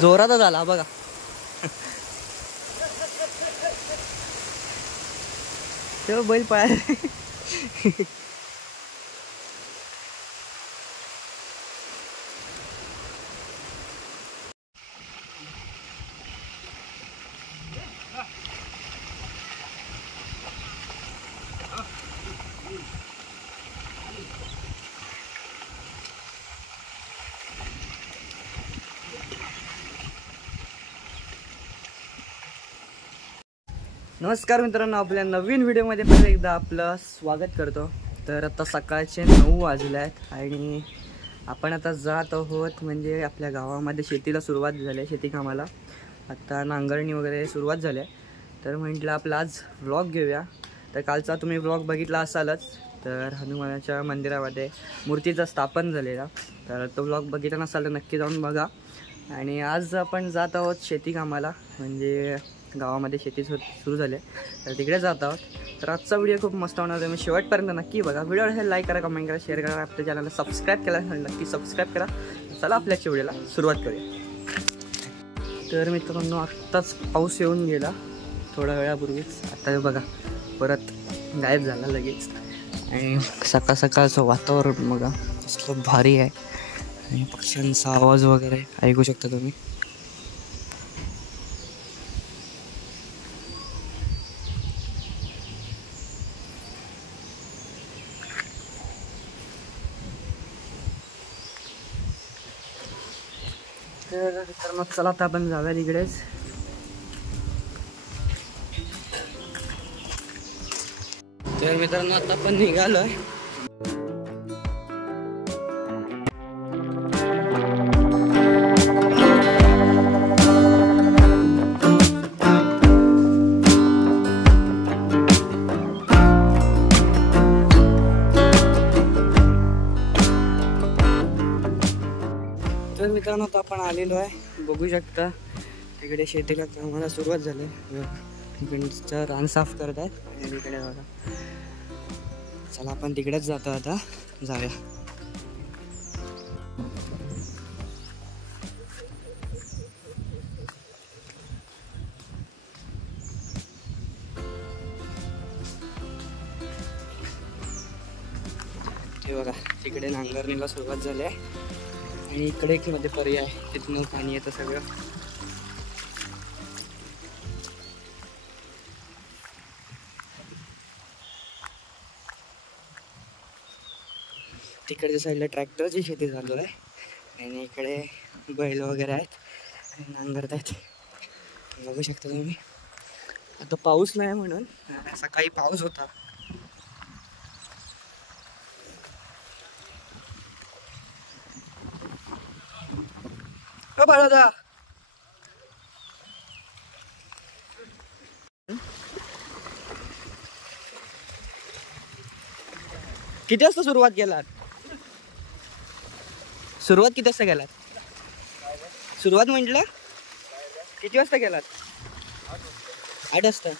जोरातच आला बघा. तेव्हा बैल पळाला. नमस्कार मित्रांनो, आपल्या नवीन व्हिडिओमध्ये परत एकदा आपलं स्वागत करतो. तर आता सकाळचे 9 वाजले आहेत आणि आपण आता जात आहोत म्हणजे आपल्या गावामध्ये शेतीला सुरुवात झाली आहे. शेती कामाला आता नांगरणी वगैरे सुरुवात झाली आहे. तर म्हटलं आपला आज व्लॉग घेऊया. तर कालचा तुम्ही व्लॉग बघितला असालच. तर हनुमानाच्या मंदिरामध्ये मूर्तीचा स्थापन झालेला, तर तो व्लॉग बघितला नसाल तर नक्की जाऊन बघा. आणि आज आपण जात आहोत शेती कामाला, म्हणजे गावामध्ये शेती सुरू झाली आहे, तर तिकडे जात आहोत. तर आजचा व्हिडिओ खूप मस्त होणार आहे, मी शेवटपर्यंत नक्की बघा. व्हिडिओला लाईक करा, कमेंट करा, शेअर करा, आपल्या चॅनलला सबस्क्राईब केला नक्की सबस्क्राईब करा. चला आपल्याच्या व्हिडिओला सुरुवात करूया. तर मित्रांनो, आत्ताच पाऊस येऊन गेला थोड्या वेळापूर्वीच. आता बघा परत गायब झाला लगेच. आणि सकाळ सकाळचं वातावरण बघा कसलं भारी आहे. आणि पक्ष्यांचा आवाज वगैरे ऐकू शकता तुम्ही. तर मग चला आता आपण जाऊया तिकडेच. तर मित्रांनो, आता आपण निघालोय. तर मित्रांनो, आता आपण आलेलो आहे, बघू शकता तिकडे शेतीला कामाला सुरुवात झाली. इकडचं रान साफ करत आहेत आणि तिकडे बघा. चला आपण तिकडेच जातो आता, जाऊया. ते बघा तिकडे नांगरणीला सुरुवात झाली आहे आणि इकडे एक मध्ये पर्याय, तिथून पाणी येतं सगळं. तिकडच्या साईडला ट्रॅक्टरची शेती चालू आहे आणि इकडे बैल वगैरे आहेत आणि नांगरत आहेत, बघू शकता तुम्ही. आता पाऊस नाही म्हणून, सकाळी पाऊस होता. बाळा किती वाजता सुरुवात केलात? सुरुवात किती वाजता केलात? सुरुवात म्हटलं किती वाजता केलात? 8 वाजता.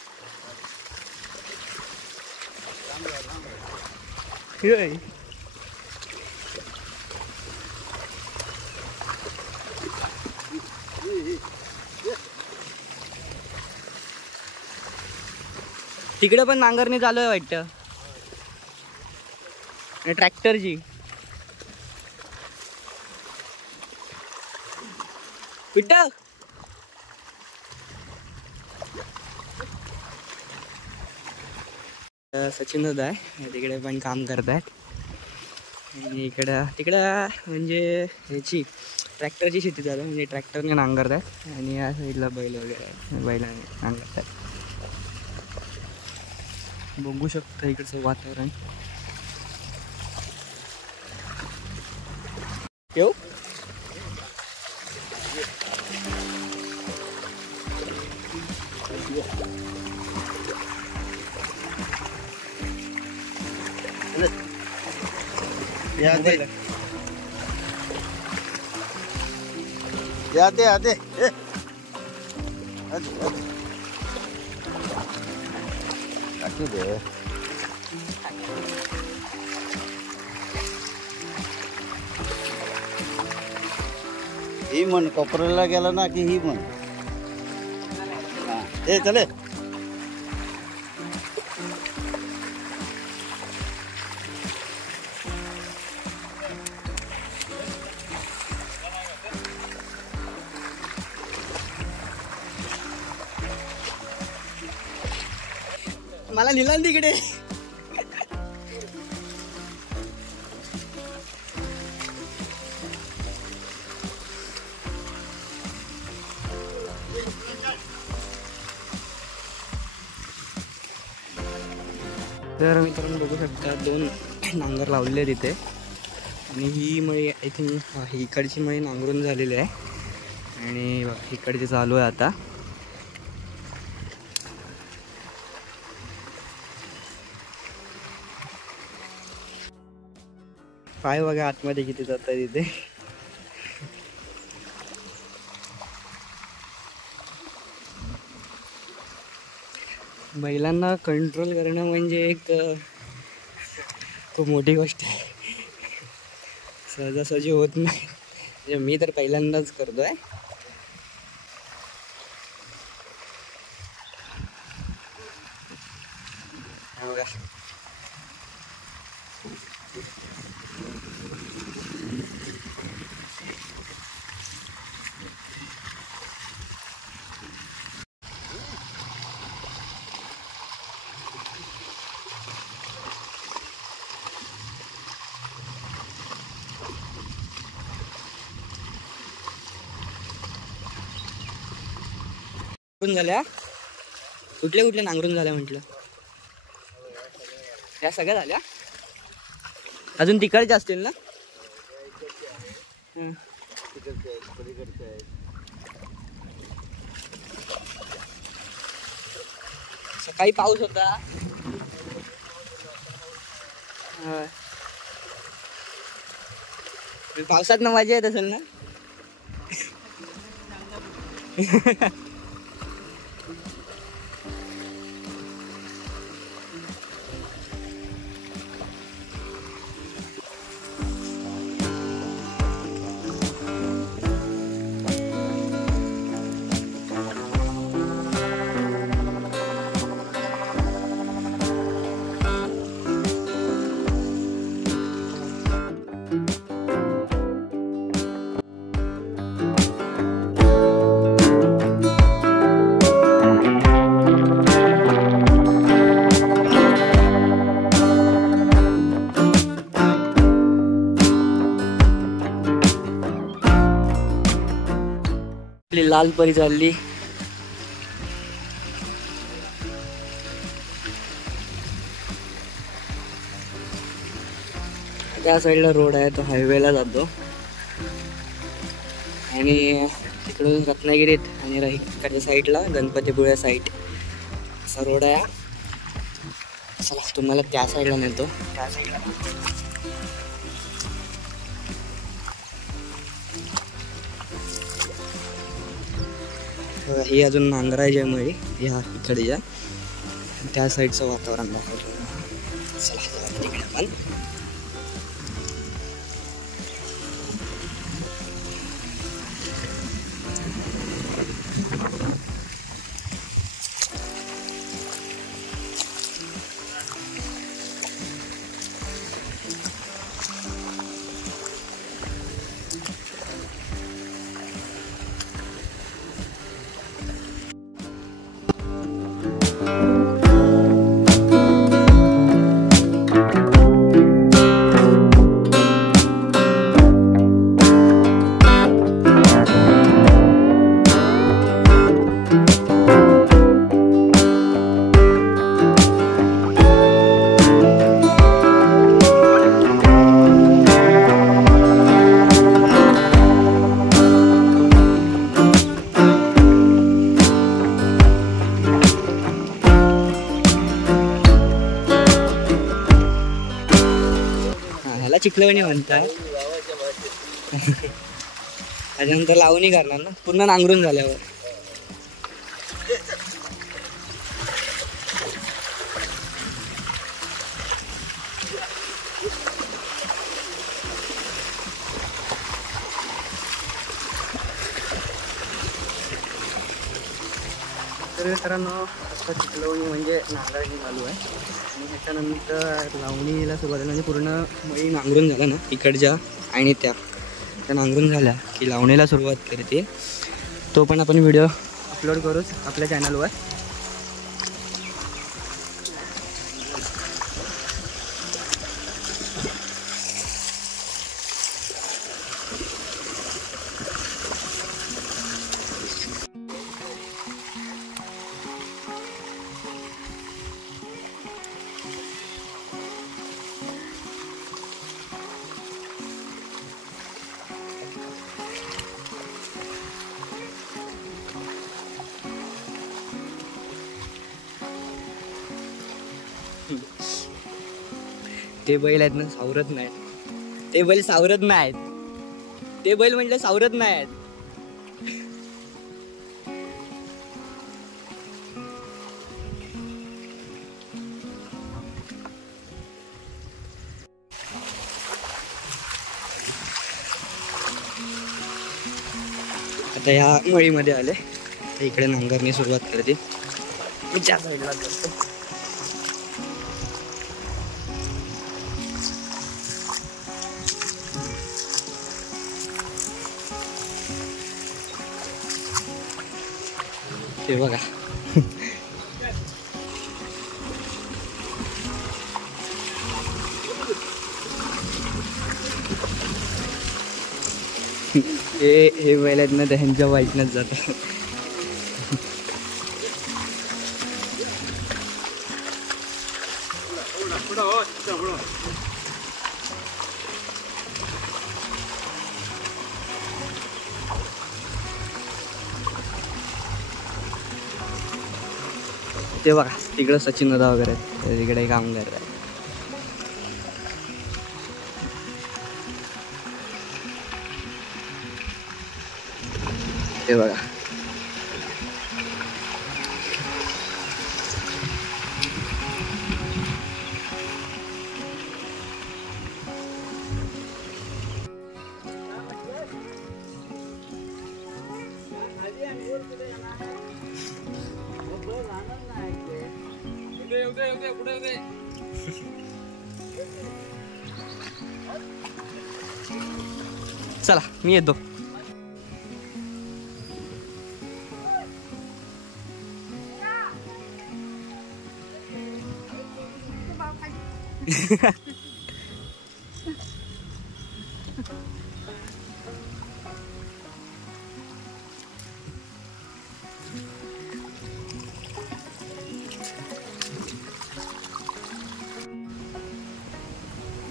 तिकडे पण नांगरणी चालू आहे वाटतं, ट्रॅक्टरची. पिट्टा सचिन दादा आहे, तिकडे पण काम करत आहेत. आणि तिकडं म्हणजे ह्याची ट्रॅक्टरची शेती चालू आहे, म्हणजे ट्रॅक्टरने नांगरत आहेत. आणि या साईडला बैल वगैरे आहे, बैलाने नांगरत आहेत. बघू शकता इकडचं वातावरण. येऊ आते टाकू दे. ही म्हण कोपऱ्याला गेला ना की ही म्हण. हा ए चले. मला लिहिला तिकडे. तर मित्रांनो बघू शकता 2 नांगर लावलेले तिथे आणि ही मळी आय थिंक इकडची मळी नांगरून झालेली आहे आणि बघ इकडची चालू आहे आता. पाय बघा आतमध्ये किती जात आहे तिथे. बैलांना कंट्रोल करणं म्हणजे एक खूप मोठी गोष्ट आहे. सहजासहजी होत नाही. म्हणजे मी तर पहिल्यांदाच करतोय. बघा झाल्या. कुठल्या कुठल्या नांगरून झाल्या म्हटलं. या सगळ्या झाल्या. अजून तिकडच्या असतील ना. सकाळी पाऊस होता. पावसात ना मजा येत असेल ना. लाल परी चालली. त्या साईडला रोड आहे तो हायवेला जातो आणि तिकडून रत्नागिरीत आणि इकडच्या साईडला गणपतीपुळ्या साईड असा रोड आहे. चला तुम्हाला त्या साईडला नेतो. त्या साईडला ही अजून नांगरायची आहे मळी. ह्या इकडच्या त्या साईडचं वातावरण दाखवलं. चला तिकडे आपण चिखलवणी म्हणतात. त्याच्यानंतर लावणी करणार ना पूर्ण नांगरून झाल्यावर. तर मित्रांनो आता चिखलवणी म्हणजे नांगरणी चालू आहे आणि त्याच्यानंतर लावणीला सुरुवात म्हणजे पूर्ण मळी नांगरून झाला ना इकडच्या आणि त्या नांगरून झाल्या की लावणीला सुरुवात करते. तो पण आपण व्हिडिओ अपलोड करूच आपल्या चॅनलवर. ते बैल आहेत ना सावरत नाहीत. ते बैल सावरत नाहीत. ते बैल म्हटलं सावरत नाहीत. आता ह्या मळीमध्ये आले इकडे नांगरणी सुरुवात करते. ज्या साईडला करतो ते बघा. हे बैल आहेत ना त्यांच्या वाईटनच जातं. ते बघा तिकडं सचिन दादा वगैरे आहेत तिकडे काम करतात. ते बघा चला मी येतो.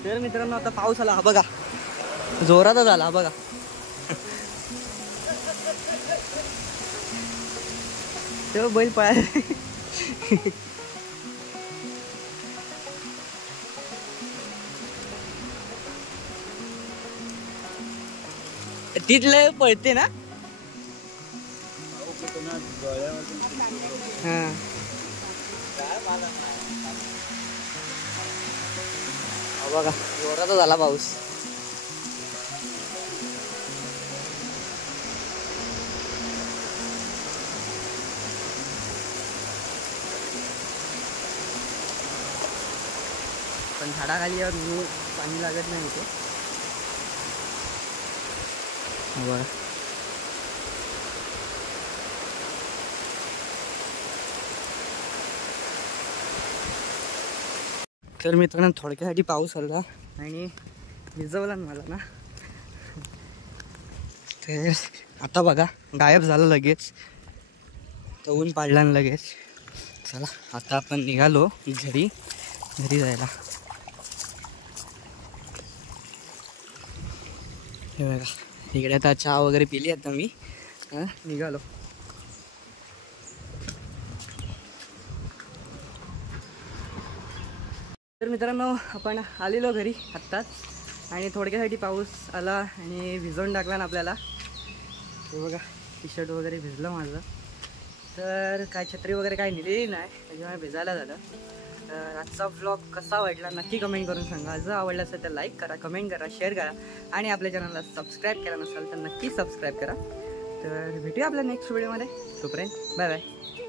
तर मित्रांनो आता पाऊस आला. हा बघा जोरातच आला. हा बघा तो बैल पळाला. तिथलं पळते ना. हा बघा जोरातच आला पाऊस. पण झाडाखाली पाणी लागत नाही इथे. बघा तर मित्रांनो थोडक्यासाठी पाऊस आला आणि भिजवला मला ना. तर आता बघा गायब झालं लगेच. तर ऊन पाडला लगेच. चला आता आपण निघालो घरी जायला. हे बघा इकडे आता चहा वगैरे पिली आता मी निघालो. तर मित्रांनो आपण आलेलो घरी आत्ताच आणि थोडक्यासाठी पाऊस आला आणि भिजवून टाकला ना आपल्याला. हे बघा टी शर्ट वगैरे भिजलं माझं. तर काय छत्री वगैरे काय नेलेली नाही त्याच्यामुळे भिजायला झालं. तर आजचा व्लॉग कसा वाटला नक्की कमेंट करून सांगा. जर आवडला असेल तर लाईक करा, कमेंट करा, शेअर करा आणि आपल्या चॅनलला सबस्क्राईब केला नसेल तर नक्की सबस्क्राईब करा. तर भेटूया आपल्या नेक्स्ट व्हिडिओमध्ये. तोपर्यंत बाय बाय.